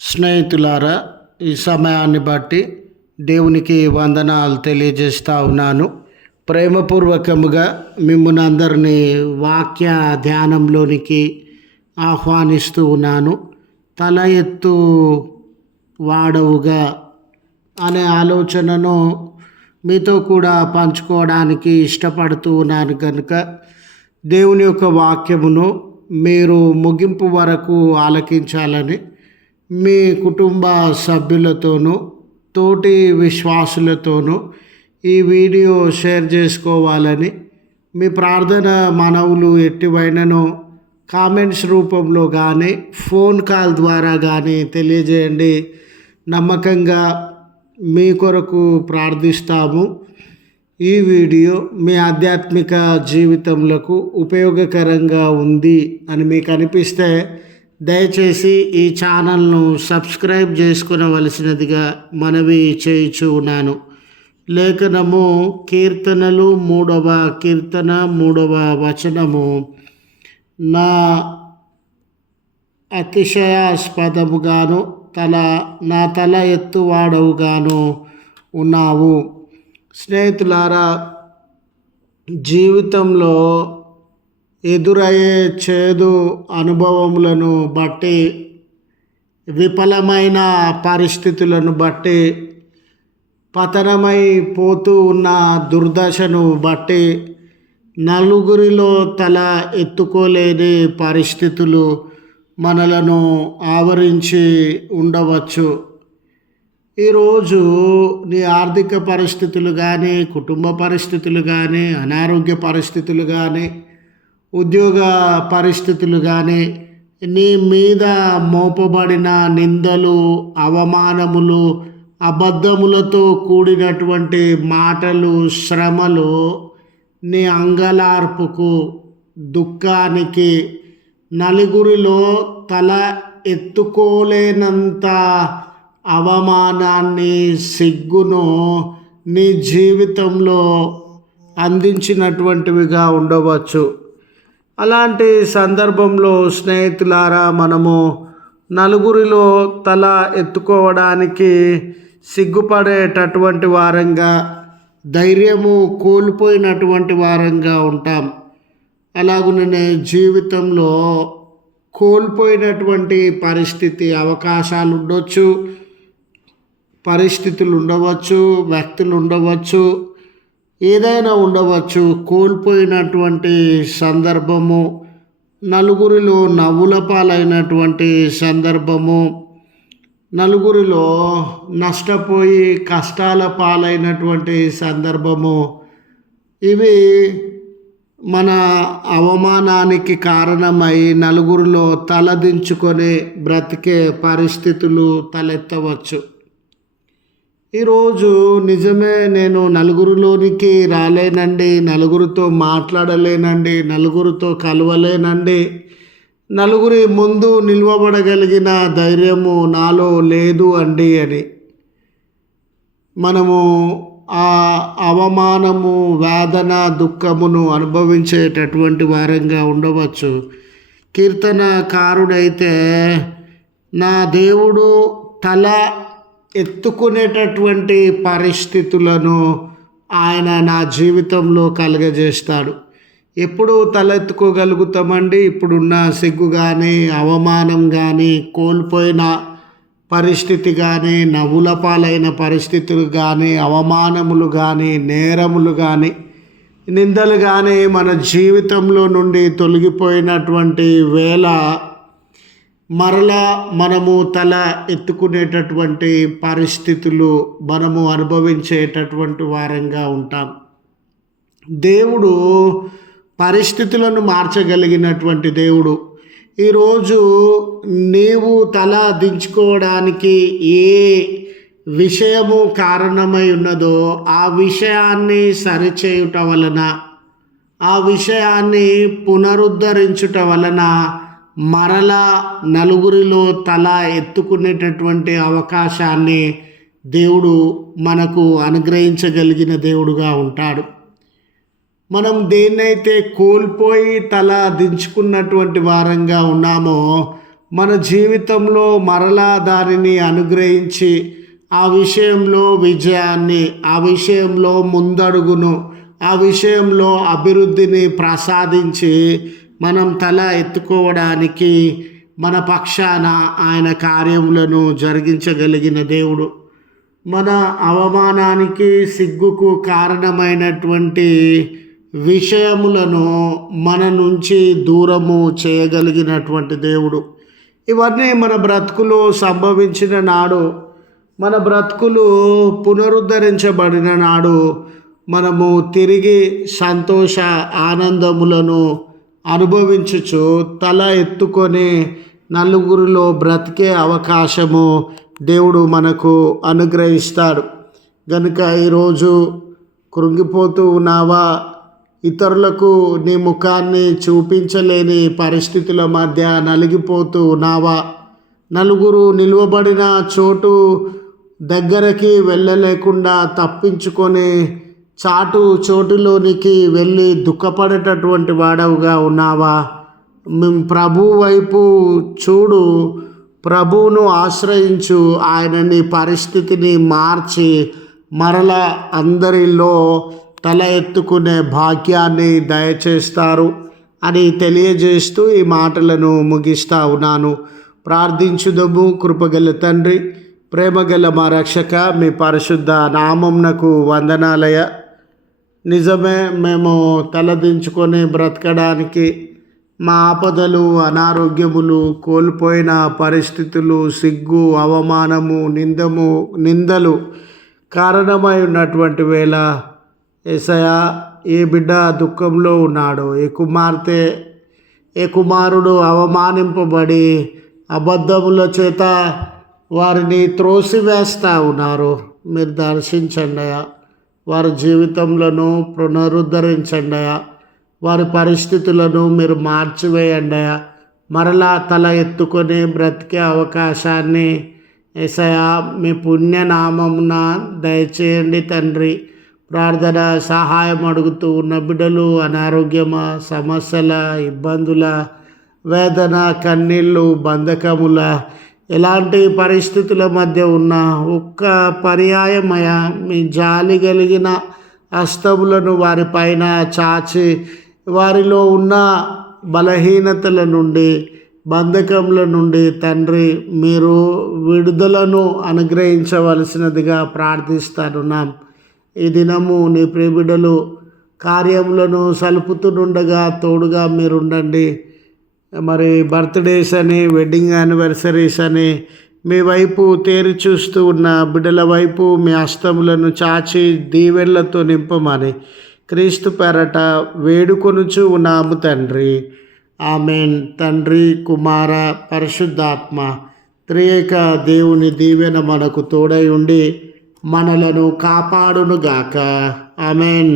స్నేహితులారా, ఈ సమయాన్ని బట్టి దేవునికి వందనాలు తెలియజేస్తూ ఉన్నాను. ప్రేమపూర్వకముగా మిమ్మల్ని అందరినీ వాక్య ధ్యానంలోనికి ఆహ్వానిస్తూ ఉన్నాను. తల ఎత్తు వాడవుగా అనే ఆలోచనను మీతో కూడా పంచుకోవడానికి ఇష్టపడుతూ ఉన్నాను. కనుక దేవుని యొక్క వాక్యమును మీరు ముగింపు వరకు ఆలకించాలని మీ కుటుంబ సభ్యులతోనూ తోటి విశ్వాసులతోనూ ఈ వీడియో షేర్ చేసుకోవాలని మీ ప్రార్థన మనవులు ఎట్టివైనను కామెంట్స్ రూపంలో కానీ ఫోన్ కాల్ ద్వారా కానీ తెలియజేయండి. నమ్మకంగా మీ కొరకు ప్రార్థిస్తాము. ఈ వీడియో మీ ఆధ్యాత్మిక జీవితంలో ఉపయోగకరంగా ఉంది అని మీకు అనిపిస్తే దయచేసి ఈ ఛానల్ను సబ్స్క్రైబ్ చేసుకునవలసినదిగా మనవి చేయుచు ఉన్నాను. లేఖనము కీర్తనలు 3వ కీర్తన 3వ వచనము, నా అతిశయాస్పదముగాను నా తల ఎత్తువాడవుగాను ఉన్నావు. స్నేహితులారా, జీవితంలో ఎదురయ్యే చేదు అనుభవములను బట్టి, విఫలమైన పరిస్థితులను బట్టి, పతనమైపోతూ ఉన్న దుర్దశను బట్టి, నలుగురిలో తల ఎత్తుకోలేని పరిస్థితులు మనలను ఆవరించి ఉండవచ్చు. ఈరోజు నీ ఆర్థిక పరిస్థితులు కానీ, కుటుంబ పరిస్థితులు కానీ, అనారోగ్య పరిస్థితులు కానీ, ఉద్యోగ పరిస్థితులు కానీ, నీ మీద మోపబడిన నిందలు, అవమానములు, అబద్ధములతో కూడినటువంటి మాటలు, శ్రమలు నీ అంగలార్పుకు, దుఃఖానికి, నలుగురిలో తల ఎత్తుకోలేనంత అవమానాన్ని, సిగ్గును నీ జీవితంలో అందించినటువంటివిగా ఉండవచ్చు. అలాంటి సందర్భంలో స్నేహితులారా, మనము నలుగురిలో తల ఎత్తుకోవడానికి సిగ్గుపడేటటువంటి వారంగా, ధైర్యము కోల్పోయినటువంటి వారంగా ఉంటాం. అలాగునే జీవితంలో కోల్పోయినటువంటి పరిస్థితి, అవకాశాలు ఉండవచ్చు, పరిస్థితులు ఉండవచ్చు, వ్యక్తులు ఉండవచ్చు, ఏదైనా ఉండవచ్చు. కోల్పోయినటువంటి సందర్భము, నలుగురిలో నవ్వుల పాలైనటువంటి సందర్భము, నలుగురిలో నష్టపోయి కష్టాల పాలైనటువంటి సందర్భము, ఇవి మన అవమానానికి కారణమై నలుగురిలో తలదించుకొని బ్రతికే పరిస్థితులు తలెత్తవచ్చు. ఈరోజు నిజమే, నేను నలుగురిలోనికి రాలేనండి, నలుగురితో మాట్లాడలేనండి, నలుగురితో కలవలేనండి, నలుగురి ముందు నిలవబడగలిగిన ధైర్యము నాలో లేదు అండి అని మనము ఆ అవమానము, వేదన, దుఃఖమును అనుభవించేటటువంటి వారంగా ఉండవచ్చు. కీర్తనకారుడైతే, నా దేవుడు తల ఎత్తుకునేటటువంటి పరిస్థితులను ఆయన నా జీవితంలో కలుగజేస్తాడు. ఎప్పుడు తలెత్తుకోగలుగుతామండి? ఇప్పుడున్న సిగ్గు కానీ, అవమానం కానీ, కోల్పోయిన పరిస్థితి కానీ, నవ్వుల పాలైన పరిస్థితులు కానీ, అవమానములు కానీ, నేరములు కానీ, నిందలు కానీ మన జీవితంలో నుండి తొలగిపోయినటువంటి వేళ మరలా మనము తల ఎత్తుకునేటటువంటి పరిస్థితులు మనము అనుభవించేటటువంటి వారంగా ఉంటాం. దేవుడు పరిస్థితులను మార్చగలిగినటువంటి దేవుడు. ఈరోజు నీవు తల దించుకోవడానికి ఏ విషయము కారణమై ఉన్నదో ఆ విషయాన్ని సరిచేయుట వలన, ఆ విషయాన్ని పునరుద్ధరించుట వలన మరలా నలుగురిలో తల ఎత్తుకునేటటువంటి అవకాశాన్ని దేవుడు మనకు అనుగ్రహించగలిగిన దేవుడుగా ఉంటాడు. మనం దేన్నైతే కోల్పోయి తల దించుకున్నటువంటి వారంగా ఉన్నామో మన జీవితంలో మరలా దానిని అనుగ్రహించి ఆ విషయంలో విజయాన్ని, ఆ విషయంలో ముందడుగును, ఆ విషయంలో అభివృద్ధిని ప్రసాదించి మనం తల ఎత్తుకోవడానికి మన పక్షాన ఆయన కార్యములను జరిగించగలిగిన దేవుడు. మన అవమానానికి, సిగ్గుకు కారణమైనటువంటి విషయములను మన నుంచి దూరము చేయగలిగినటువంటి దేవుడు. ఇవన్నీ మన బ్రతుకులో సంభవించిన నాడు, మన బ్రతుకులు పునరుద్ధరించబడిన నాడు మనము తిరిగి సంతోష ఆనందములను అనుభవించుచు తల ఎత్తుకొని నలుగురిలో బ్రతికే అవకాశము దేవుడు మనకు అనుగ్రహిస్తాడు. గనుక ఈరోజు కృంగిపోతూ ఉన్నావా? ఇతరులకు నీ ముఖాన్ని చూపించలేని పరిస్థితుల మధ్య నలిగిపోతూ ఉన్నావా? నలుగురు నిలువబడిన చోటు దగ్గరకి వెళ్ళలేకుండా తప్పించుకొని చోటులోనికి వెళ్ళి దుఃఖపడేటటువంటి వాడవుగా ఉన్నావా? ప్రభు వైపు చూడు, ప్రభువును ఆశ్రయించు. ఆయన నీ పరిస్థితిని మార్చి మరలా అందరిలో తల ఎత్తుకునే భాగ్యాన్ని దయచేస్తారు అని తెలియజేస్తూ ఈ మాటలను ముగిస్తా ఉన్నాను. ప్రార్థించుదము. కృపగల తండ్రి, ప్రేమగల మా రక్షక, మీ పరిశుద్ధ నామమునకు వందనాలయ. నిజమే, మేము తలదించుకొని బ్రతకడానికి మా ఆపదలు, అనారోగ్యములు, కోల్పోయిన పరిస్థితులు, సిగ్గు, అవమానము, నిందలు కారణమై ఉన్నటువంటి వేళ యేసయ్యా, ఏ బిడ్డ దుఃఖంలో ఉన్నాడో, ఏ కుమారుడు అవమానింపబడి అబద్ధముల చేత వారిని త్రోసివేస్తూ ఉన్నారు, మీరు దర్శించండి అయ్యా. వారి జీవితంలో పునరుద్ధరించండి అయ్యా. వారి పరిస్థితులను మీరు మార్చివేయండి అయ్యా. మరలా తల ఎత్తుకొని బ్రతికే అవకాశాన్ని యేసయ్యా మీ పుణ్యనామమున దయచేయండి తండ్రి. ప్రార్థన సహాయం అడుగుతూ ఉన్న బిడ్డలు అనారోగ్యమ, సమస్యల, ఇబ్బందుల, వేదన, కన్నీళ్ళు, బంధకముల, ఎలాంటి పరిస్థితుల మధ్య ఉన్న ఒక్క పర్యాయమయ మీ జాలి కలిగిన హస్తములను వారిపైన చాచి వారిలో ఉన్న బలహీనతల నుండి, బంధకముల నుండి తండ్రి మీరు విడుదలను అనుగ్రహించవలసినదిగా ప్రార్థిస్తున్నాం. ఈ దినము నీ ప్రియబిడ్డలు కార్యములను సలుపుతుండగా తోడుగా మీరుండండి. మరి బర్త్డేస్ అని, వెడ్డింగ్ యానివర్సరీస్ అని మీ వైపు తేరి చూస్తూ ఉన్న బిడ్డల వైపు మీ హస్తములను చాచి దీవెనలతో నింపమని క్రీస్తు పేరట వేడుకొనుచు ఉన్నాము తండ్రి. ఆమెన్. తండ్రి, కుమార, పరిశుద్ధాత్మ త్రియేక దేవుని దీవెన మనకు తోడై ఉండి మనలను కాపాడునుగాక. ఆమెన్.